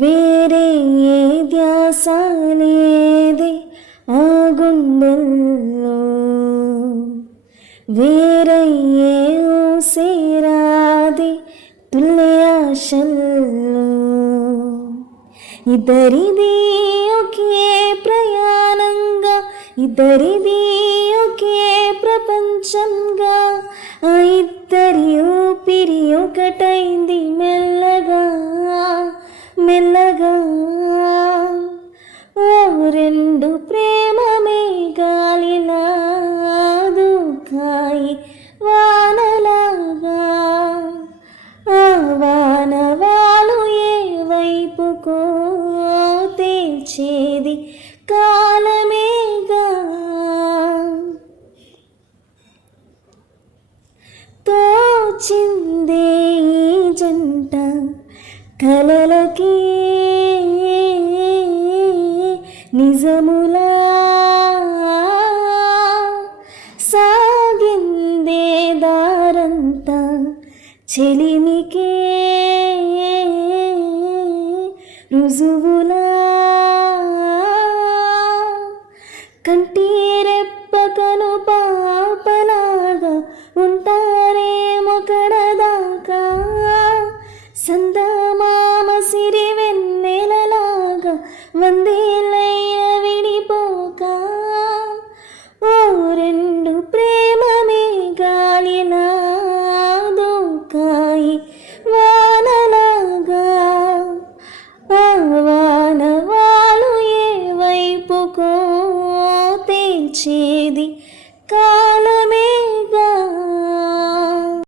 వేరే ఏ ధ్యాస లేదే ఆ గుండెల్లో, వేరయ్యే ఊసేరాదే తుల్లి ఆశల్లో. ఇద్దరిది ఒకే ప్రయాణంగా, ఇద్దరిది ఒకే ప్రపంచంగా, ఆ ఇద్దరి ఊపిరి ఒకటైంది మెల్లగా మెల్లగా. ఓ రెండు ప్రేమ మేఘాలిలా దూకాయి వానలాగా, ఆ వానవాలు ఏ వైపుకో తేల్చేది కాలమేగా. తోచిందే ఈ జంట కలలకి నిజములా, సాగిందే దారంతా చెలిమికే రుజువులా. కంటి రెప్ప కను పాపలాగా ఉంటారేమో కడదాకా, సందమామ సిరి వెన్నెలలాగా వందేళ్ళైన విడిపోక. ఓ రెండు ప్రేమ మేఘాలిలా దూకాయి వానలాగా, ఆ వానవాలు ఏ వైపుకో తేల్చేది కాలమేగా.